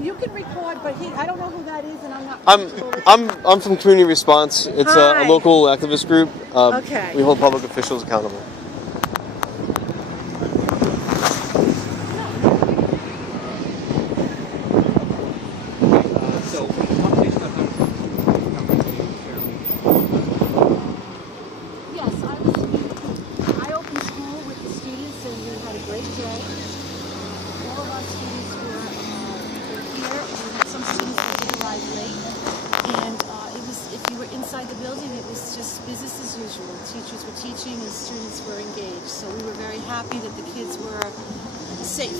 You can record, but I don't know who that is, and I'm not. I'm from Community Response. It's a local activist group. Okay. We hold public officials accountable. Yes, I opened school with the students, and we had a great day. All of our students were here, and some students did arrive late. And it was, if you were inside the building, it was just business as usual. Teachers were teaching, and students were engaged. So we were very happy that the kids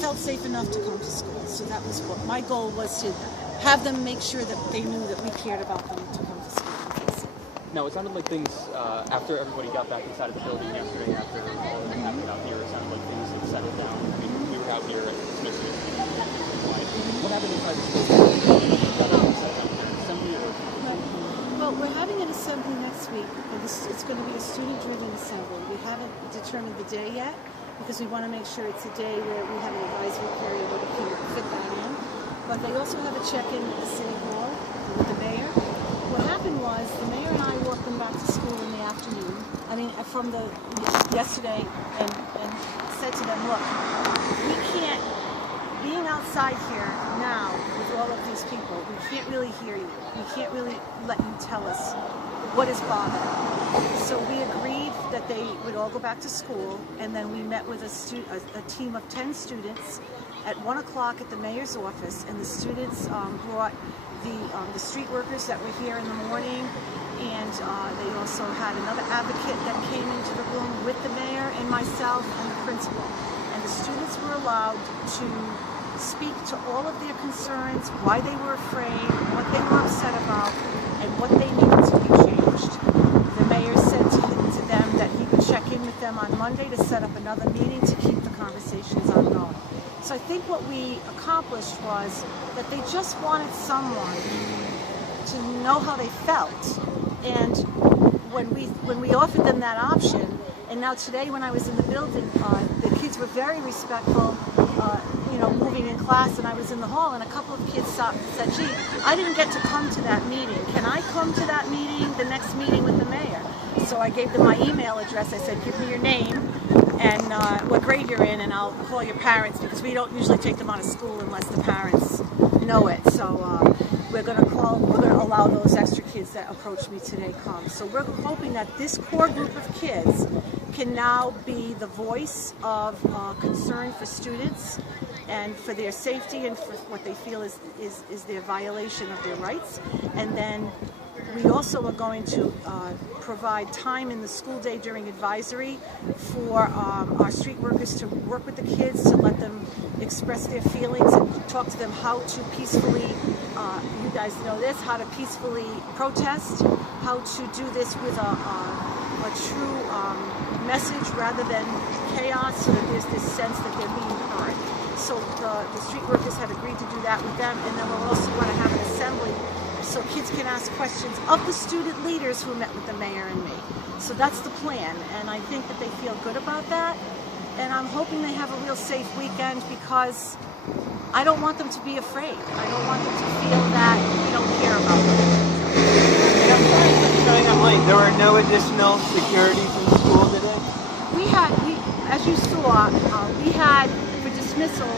felt safe enough to come to school. So that was what my goal was, to have them make sure that they knew that we cared about them to come to school. Now, it sounded like things, after everybody got back inside of the building yesterday, after all of that happened out here, it sounded like things had settled down. I mean, we were out here at dismissal. What happened inside the school? Well, we're having an assembly next week. It's going to be a student-driven assembly. We haven't determined the day yet, because we want to make sure it's a day where we have an advisory period where we can fit that in. But they also have a check-in at the City Hall with the mayor. What happened was, the mayor and I walked them back to school in the afternoon. I mean, yesterday, and said to them, look, we can't, being outside here now with all of these people, we can't really hear you. We can't really let you tell us what is bothering. So we agreed that they would all go back to school, and then we met with a team of 10 students at 1 o'clock at the mayor's office, and the students brought the street workers that were here in the morning, and they also had another advocate that came into the room with the mayor and myself and the principal. And the students were allowed to speak to all of their concerns, why they were afraid, what they were upset about, and what they needed to be changed. The mayor said to them that he would check in with them on Monday to set up another meeting to keep the conversations ongoing. So I think what we accomplished was that they just wanted someone to know how they felt. And when we offered them that option, and now today when I was in the building, the kids were very respectful, moving in class, and I was in the hall, and a couple of kids stopped and said, gee, I didn't get to come to that meeting. Can I come to that meeting, the next meeting with the mayor? So I gave them my email address. I said, give me your name and what grade you're in, and I'll call your parents, because we don't usually take them out of school unless the parents know it. So we're going to allow those extra kids that approached me today come. So we're hoping that this core group of kids can now be the voice of concern for students and for their safety and for what they feel is their violation of their rights. And then we also are going to provide time in the school day during advisory for our street workers to work with the kids, to let them express their feelings and talk to them how to peacefully, you guys know this, how to peacefully protest, how to do this with a true message rather than chaos, so that there's this sense that they're being heard. So the street workers had agreed to do that with them, and then we're also going to have an assembly so kids can ask questions of the student leaders who met with the mayor and me. So that's the plan, and I think that they feel good about that. And I'm hoping they have a real safe weekend, because I don't want them to be afraid. I don't want them to feel that we don't care about them. There were no additional securities in the school today? As you saw, we had, for dismissal,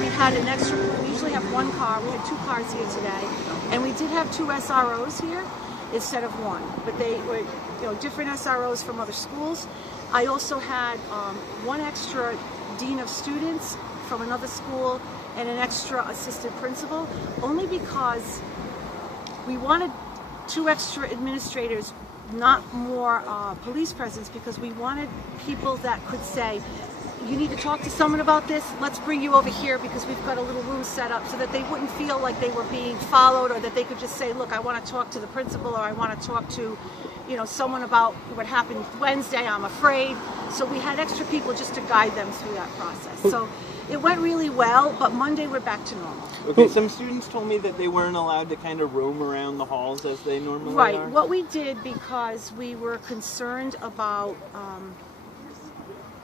we had an extra, we usually have one car, we had 2 cars here today, and we did have 2 SROs here instead of 1, but they were different SROs from other schools. I also had 1 extra dean of students from another school and an extra assistant principal, only because we wanted 2 extra administrators, not more police presence, because we wanted people that could say, you need to talk to someone about this, let's bring you over here, because we've got a little room set up, so that they wouldn't feel like they were being followed, or that they could just say, look, I want to talk to the principal, or I want to talk to someone about what happened Wednesday, I'm afraid. So we had extra people just to guide them through that process. So it went really well, but Monday we're back to normal. Okay, some students told me that they weren't allowed to kind of roam around the halls as they normally are. Right, what we did, because we were concerned about,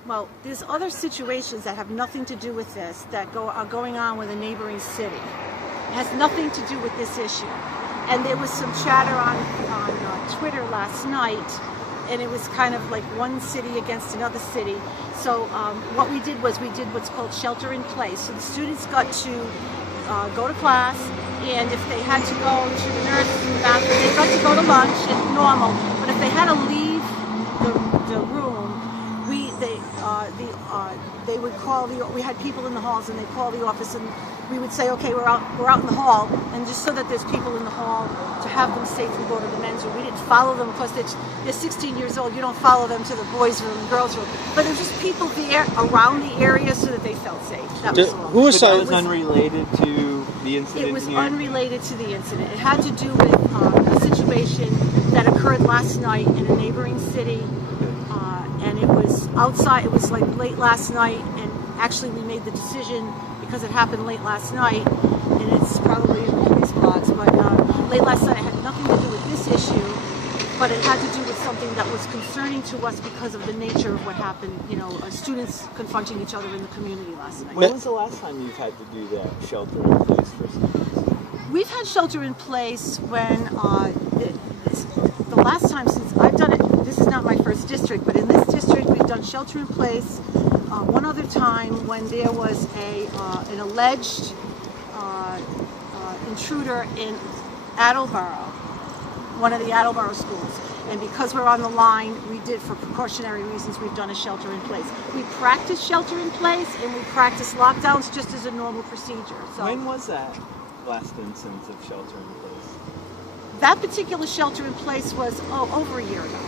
well, there's other situations that have nothing to do with this that are going on with a neighboring city. It has nothing to do with this issue. And there was some chatter on Twitter last night, and it was kind of like one city against another city. So what we did was we did what's called shelter in place. So the students got to go to class, and if they had to go to the nurse's bathroom, they got to go to lunch, it's normal. But if they had to leave the room, they would call we had people in the halls, and they call the office, and we would say, okay, we're out in the hall, and just so that there's people in the hall to have them safely go to the men's room. We didn't follow them because they're 16 years old. You don't follow them to the boys' room and girls' room. But there was just people there around the area so that they felt safe. That was all. Who assigned? It was unrelated to the incident. It was here? unrelated to the incident. It had to do with a situation that occurred last night in a neighboring city, and it was outside. It was like late last night, and actually we made the decision because it happened late last night, and it's probably in all these blogs. But late last night, it had nothing to do with this issue, but it had to do with something that was concerning to us because of the nature of what happened. You know, students confronting each other in the community last night. When was the last time you've had to do that shelter in place for students? We've had shelter in place when the last time since I've done it. This is not my first district, but in this district we've done shelter in place one other time when there was an alleged intruder in Attleboro, one of the Attleboro schools. And because we're on the line, we did, for precautionary reasons, we've done a shelter in place. We practice shelter in place, and we practice lockdowns just as a normal procedure. So when was that last instance of shelter in place? that particular shelter in place was over a year ago.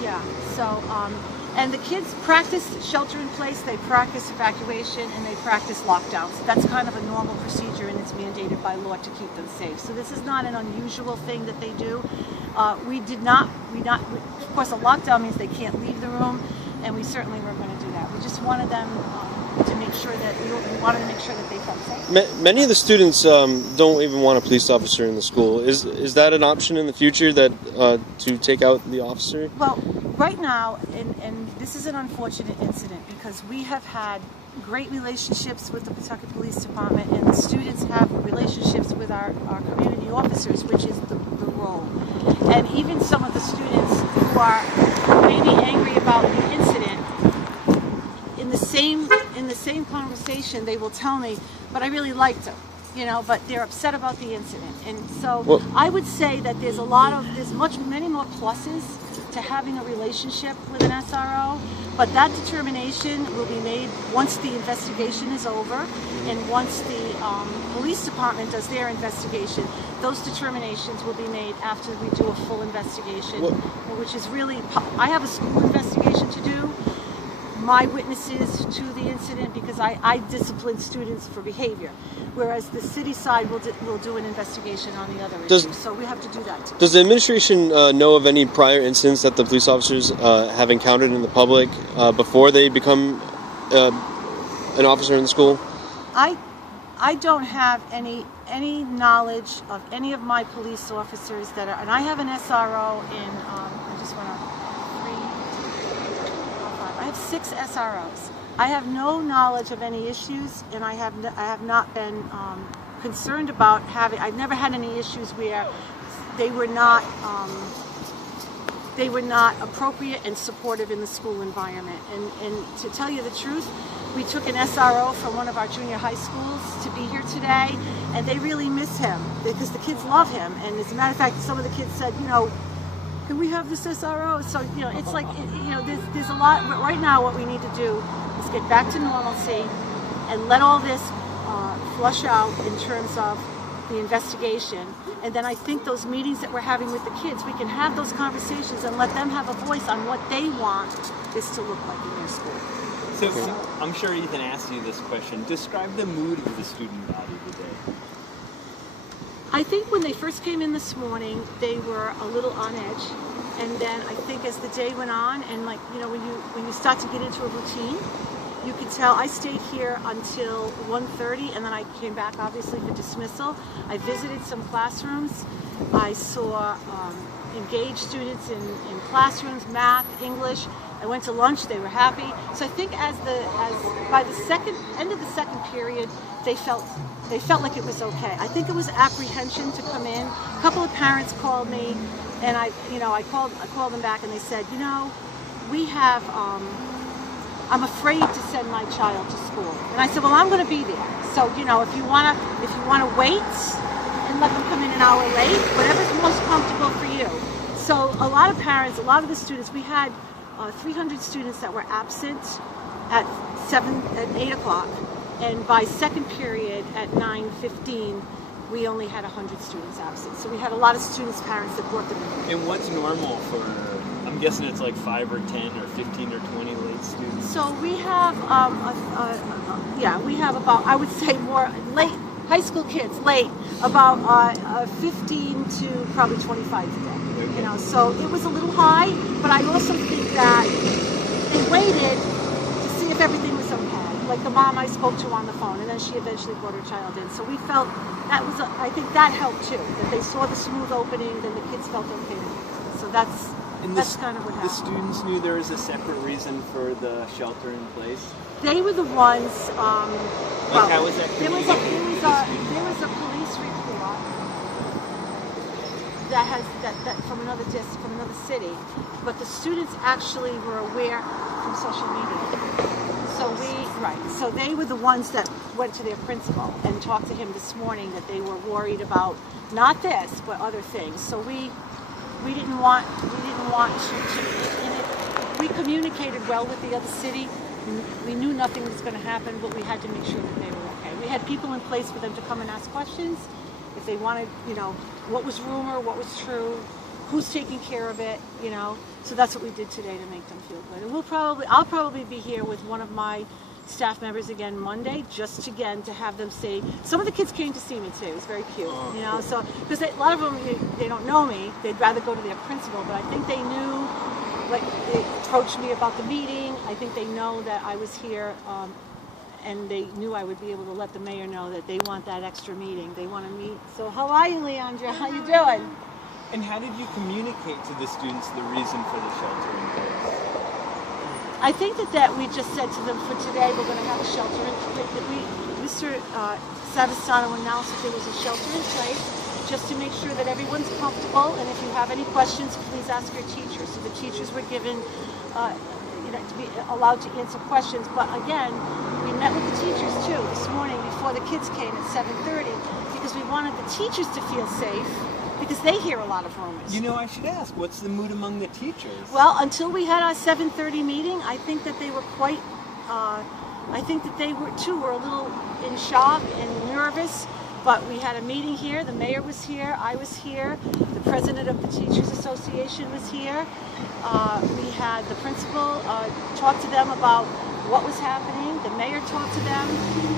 Yeah. So and the kids practice shelter in place, they practice evacuation, and they practice lockdowns. That's kind of a normal procedure, and it's mandated by law to keep them safe. So this is not an unusual thing that they do. Of course, a lockdown means they can't leave the room, and we certainly weren't going to do that. We just wanted them to make sure that we wanted to make sure that they felt safe. Many of the students don't even want a police officer in the school. Is that an option in the future, that to take out the officer? Well, right now, and this is an unfortunate incident because we have had great relationships with the Pawtucket Police Department, and the students have relationships with our community officers, which is the role. And even some of the students who are maybe angry about the incident, in the same conversation, they will tell me, but I really liked him, but they're upset about the incident. And so I would say that there's many more pluses to having a relationship with an SRO, but that determination will be made once the investigation is over, and once the police department does their investigation. Those determinations will be made after we do a full investigation, which is really, I have a school investigation to do, my witnesses to the incident, because I discipline students for behavior, whereas the city side will do an investigation on the other issues. So we have to do that too. Does the administration know of any prior incidents that the police officers have encountered in the public before they become an officer in the school? I don't have any knowledge of any of my police officers that are, and I have an SRO in, I have 6 SROs. I have no knowledge of any issues, and I have not been concerned about I've never had any issues where they were not appropriate and supportive in the school environment. And to tell you the truth, we took an SRO from one of our junior high schools to be here today, and they really miss him because the kids love him. And as a matter of fact, some of the kids said, can we have this SRO? So, it's like, there's a lot. But right now, what we need to do is get back to normalcy and let all this flush out in terms of the investigation. And then I think those meetings that we're having with the kids, we can have those conversations and let them have a voice on what they want this to look like in their school. So I'm sure Ethan asked you this question. Describe the mood of the student body today. I think when they first came in this morning, they were a little on edge, and then I think as the day went on, and when you start to get into a routine, you could tell. I stayed here until 1:30, and then I came back obviously for dismissal. I visited some classrooms. I saw engaged students in classrooms, math, English. I went to lunch. They were happy. So I think as by the end of the second period, they felt like it was okay. I think it was apprehension to come in. A couple of parents called me, and I called them back, and they said, we have. I'm afraid to send my child to school, and I said, well, I'm going to be there. So if you want to wait and let them come in an hour late, whatever's most comfortable for you. So a lot of parents, a lot of the students, we had 300 students that were absent at 8 o'clock, and by second period at 9:15, we only had 100 students absent. So we had a lot of students' parents that brought them in. And what's normal for? I'm guessing it's like 5 or 10 or 15 or 20 late students. So we have, we have about, I would say more late high school kids late, about 15 to probably 25 today. Okay. So it was a little high, but I also think that they waited to see if everything was okay. Like the mom I spoke to on the phone, and then she eventually brought her child in. So we felt that was, I think that helped too. That they saw the smooth opening, then the kids felt okay. So that's kind of what happened. The students knew there was a separate reason for the shelter in place. They were the ones. How was that there was communicated? there was a police report that from another district, from another city, but the students actually were aware from social media. So they were the ones that went to their principal and talked to him this morning that they were worried about not this but other things. So we didn't want to. We communicated well with the other city. We knew nothing was going to happen, but we had to make sure that they were okay. We had people in place for them to come and ask questions if they wanted, what was rumor, what was true, who's taking care of it, So that's what we did today to make them feel good. And I'll probably be here with one of my staff members again Monday, just again to have them say. Some of the kids came to see me too. It was very cute, So because a lot of them they don't know me, they'd rather go to their principal. But I think they knew. Like they approached me about the meeting. I think they know that I was here, and they knew I would be able to let the mayor know that they want that extra meeting. They want to meet. So how are you, Leandra? How you doing? And how did you communicate to the students the reason for the shelter in place? I think that we just said to them, for today we're going to have a shelter in place. Mr. Savastano announced that there was a shelter in place, just to make sure that everyone's comfortable, and if you have any questions, please ask your teachers. So the teachers were given, to be allowed to answer questions. But again, we met with the teachers too this morning before the kids came at 7:30, because we wanted the teachers to feel safe, because they hear a lot of rumors. I should ask, what's the mood among the teachers? Well, until we had our 7:30 meeting, I think that they were quite. I think that they were a little in shock and nervous. But we had a meeting here, the mayor was here, I was here, the president of the Teachers Association was here. We had the principal talk to them about what was happening. The mayor talked to them.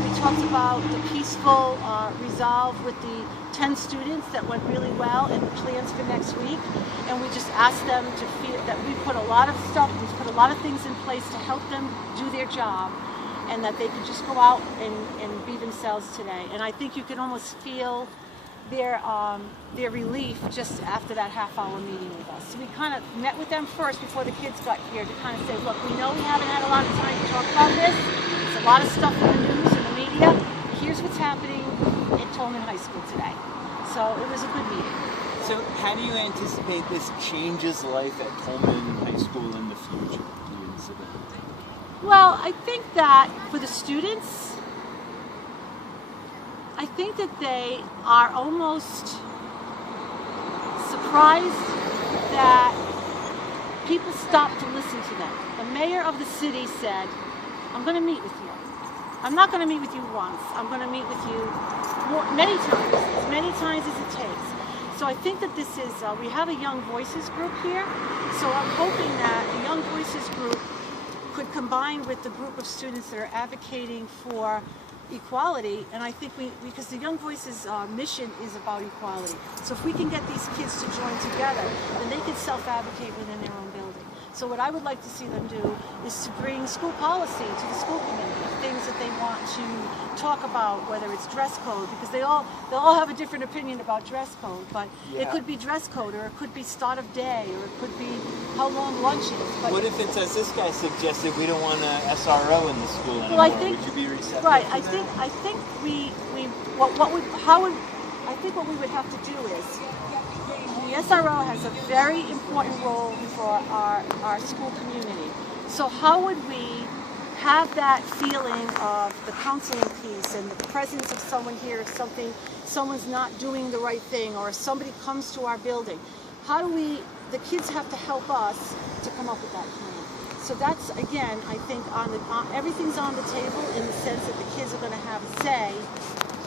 We talked about the peaceful resolve with the 10 students that went really well and the plans for next week. And we just asked them to feel that we put a lot of things in place to help them do their job, and that they could just go out and be themselves today. And I think you can almost feel their relief just after that half-hour meeting with us. So we kind of met with them first before the kids got here to kind of say, look, we know we haven't had a lot of time to talk about this. There's a lot of stuff in the news and the media. Here's what's happening at Tolman High School today. So it was a good meeting. So how do you anticipate this changes life at Tolman High School in the future? Well, I think that for the students, I think that they are almost surprised that people stopped to listen to them. The mayor of the city said, I'm going to meet with you. I'm not going to meet with you once. I'm going to meet with you many times, as many times as it takes. So I think that this is, we have a Young Voices group here. So I'm hoping that the Young Voices group could combine with the group of students that are advocating for equality, and I think because the Young Voices mission is about equality. So if we can get these kids to join together, then they can self-advocate within their own building. So what I would like to see them do is to bring school policy to the school committee of things that they want to talk about, whether it's dress code, because they'll all have a different opinion about dress code, but it could be dress code, or it could be start of day, or it could be how long lunch is. But what if it's, as this guy suggested, we don't want an SRO in the school anymore? Well, I think, would you be receptive right, to I that? think what we would have to do is, the SRO has a very important role for our school community. So how would we have that feeling of the counseling piece and the presence of someone here if someone's not doing the right thing, or if somebody comes to our building? How do we, the kids have to help us to come up with that plan. So that's, again, I think everything's on the table in the sense that the kids are going to have a say.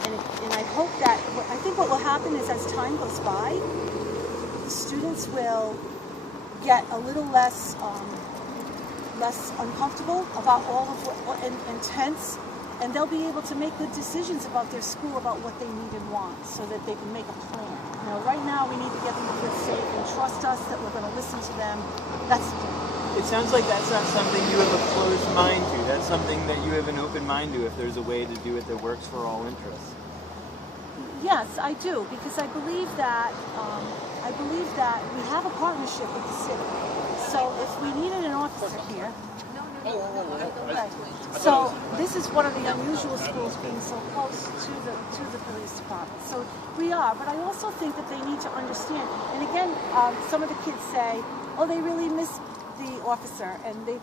And I hope that, I think what will happen is as time goes by, the students will get a little less uncomfortable about all of what, and tense, and they'll be able to make good decisions about their school, about what they need and want, so that they can make a plan. You know, right now we need to get them to feel safe and trust us that we're going to listen to them. That's the plan. It sounds like that's not something you have a closed mind to. That's something that you have an open mind to if there's a way to do it that works for all interests. Yes, I do, because I believe that we have a partnership with the city. So if we needed an officer here, okay. So this is one of the unusual schools being so close to the police department. So we are, but I also think that they need to understand. And again, some of the kids say, "Oh, they really miss the officer," and they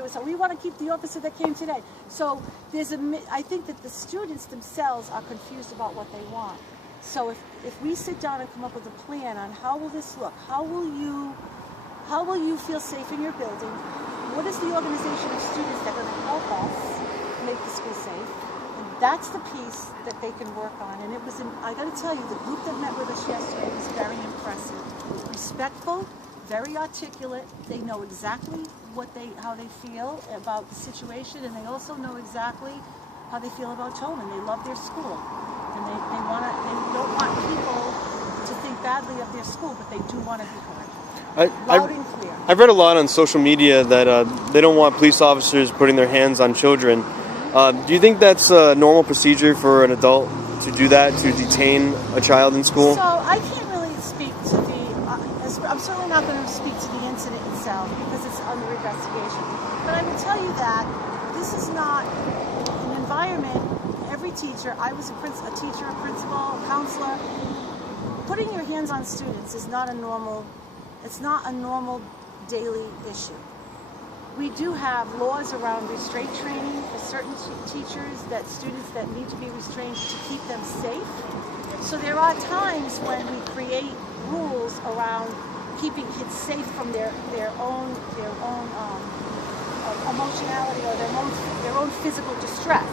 would say, "We want to keep the officer that came today." So I think that the students themselves are confused about what they want. So if we sit down and come up with a plan on how will this look, how will you feel safe in your building? What is the organization of students that are going to help us make the school safe? And that's the piece that they can work on. And I got to tell you, the group that met with us yesterday was very impressive. Respectful, very articulate. They know exactly how they feel about the situation, and they also know exactly how they feel about Tolman. They love their school, and they don't want people to think badly of their school, but they do want to be heard. Loud and clear. I've read a lot on social media that they don't want police officers putting their hands on children. Do you think that's a normal procedure for an adult to do that, to detain a child in school? So I can't really speak to I'm certainly not going to speak to the incident itself because it's under investigation. But I will tell you that this is not an environment. Every teacher, I was a teacher, a principal, a counselor. Putting your hands on students is not a normal. It's not a normal daily issue. We do have laws around restraint training for certain teachers, that students that need to be restrained to keep them safe. So there are times when we create rules around keeping kids safe from their own emotionality or their own physical distress.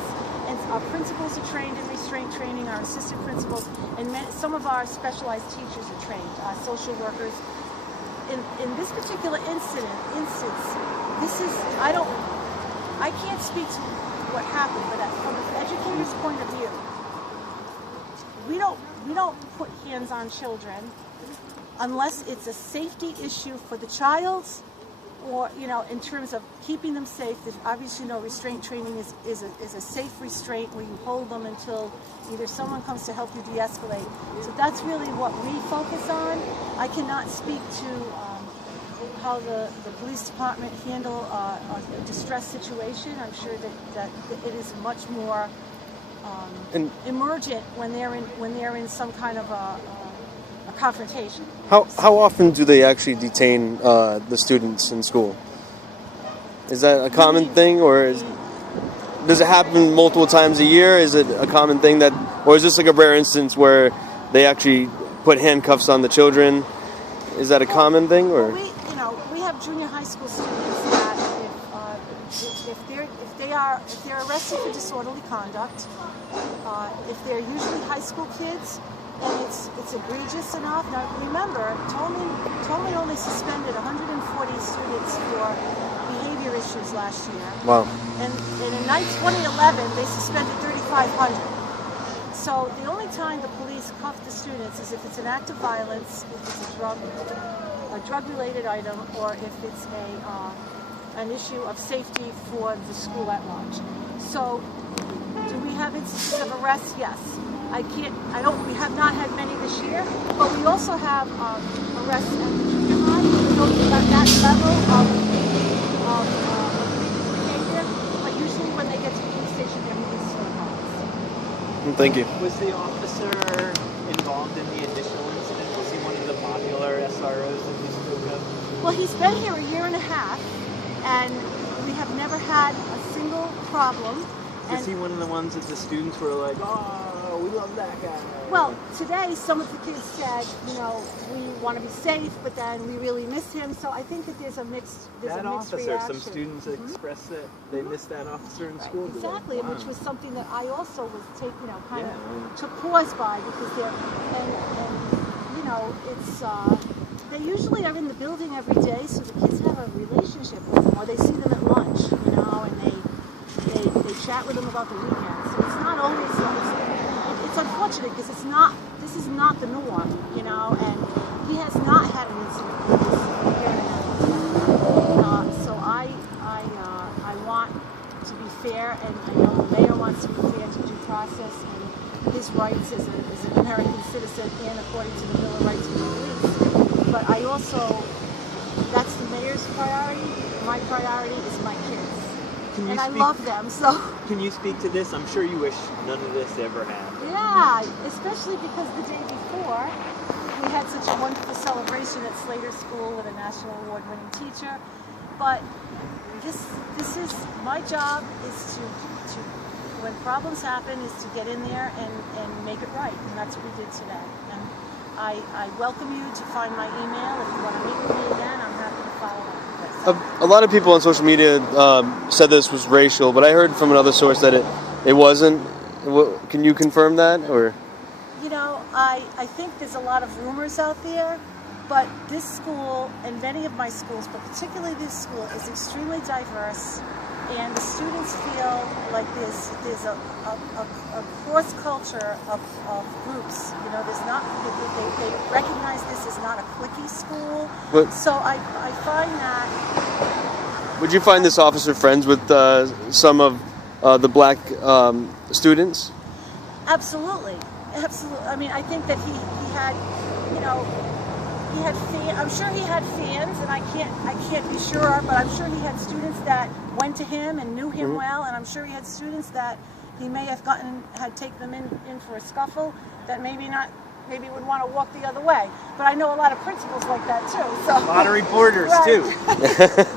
And our principals are trained in restraint training, our assistant principals, and some of our specialized teachers are trained, our social workers. In this particular instance, this is, I can't speak to what happened, but from an educator's point of view, we don't put hands on children unless it's a safety issue for the child, or in terms of keeping them safe. There's obviously no restraint training is a safe restraint where you hold them until either someone comes to help you de-escalate. So that's really what we focus on. I cannot speak to how the police department handle a distress situation. I'm sure that it is much more emergent when they're in some kind of a confrontation. How often do they actually detain the students in school? Is that a common thing, or does it happen multiple times a year? Is it a common thing or is this like a rare instance where they actually put handcuffs on the children? Is that a common thing, or? We have junior high school students that if they're arrested for disorderly conduct, if they're usually high school kids, and it's egregious enough. Now remember, Tolman only suspended 140 students for behavior issues last year. Wow. And in 2011, they suspended 3,500. So the only time the police cuff the students is if it's an act of violence, if it's a drug a drug-related item or if it's an issue of safety for the school at large. So, do we have instances of arrests? Yes. We have not had many this year, but we also have arrests at the junior high. We don't at that level of behavior, but usually when they get to the police station, they're released for calls. Thank you. Was the officer involved in the initial incident? Was he one of the popular SROs that you spoke of? Well, he's been here a year and a half, and we have never had a single problem. Was he one of the ones that the students were like, oh, we love that guy? Well, today some of the kids said, we want to be safe, but then we really miss him. So I think that there's a mixed officer, reaction. some students expressed that they missed that officer in school. Exactly, Wow. which was something that I also was took pause by, because they're it's they usually are in the building every day, so the kids have a relationship with them, or they see them at lunch, and they chat with them about the weekend. So it's not always. It's unfortunate because this is not the norm, and he has not had an incident like this year and a half. So I want to be fair, and I know the mayor wants to be fair to due process and his rights as an American citizen and according to the Bill of Rights of the Police. But I also, that's the mayor's priority. My priority is my kids. And I love them, so. Can you speak to this? I'm sure you wish none of this ever happened. Yeah, especially because the day before, we had such a wonderful celebration at Slater School with a national award-winning teacher. But this is, my job is to when problems happen, is to get in there and make it right. And that's what we did today. And I welcome you to find my email. If you want to meet with me again, I'm happy to follow up. A lot of people on social media said this was racial, but I heard from another source that it wasn't. Can you confirm that, or? I think there's a lot of rumors out there, but this school and many of my schools, but particularly this school, is extremely diverse, and the students feel like there's a cross culture of groups. There's not, they recognize this as not a cliquey school. But so I find that. Would you find this officer friends with some of the black students? Absolutely. I mean, I think that he had, he had fans. I'm sure he had fans, and I can't be sure, but I'm sure he had students that went to him and knew him well, and I'm sure he had students that he may have had taken them in for a scuffle that maybe would want to walk the other way. But I know a lot of principals like that too. So a lot of reporters too.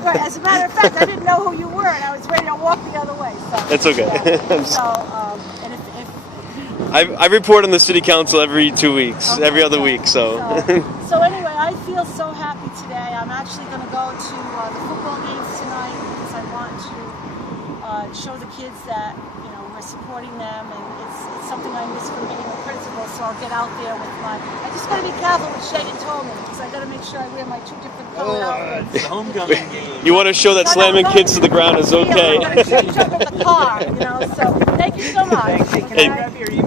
Right. As a matter of fact, I didn't know who you were, and I was ready to walk the other way. So that's okay. Yeah. So, and if I report on the city council every 2 weeks, every other week. So anyway, I feel so happy today. I'm actually going to go to the football games tonight because I want to show the kids that we're supporting them, and it's something I miss from being a principal. So I'll get out there with I just got to be careful with Shay and Tolman because I got to make sure I wear my 2 different colored outfits. It's a homecoming game. You want to show that slamming kids to the ground is okay. I'm going to change over the car, So thank you so much. Thanks. Hey, can I grab your email?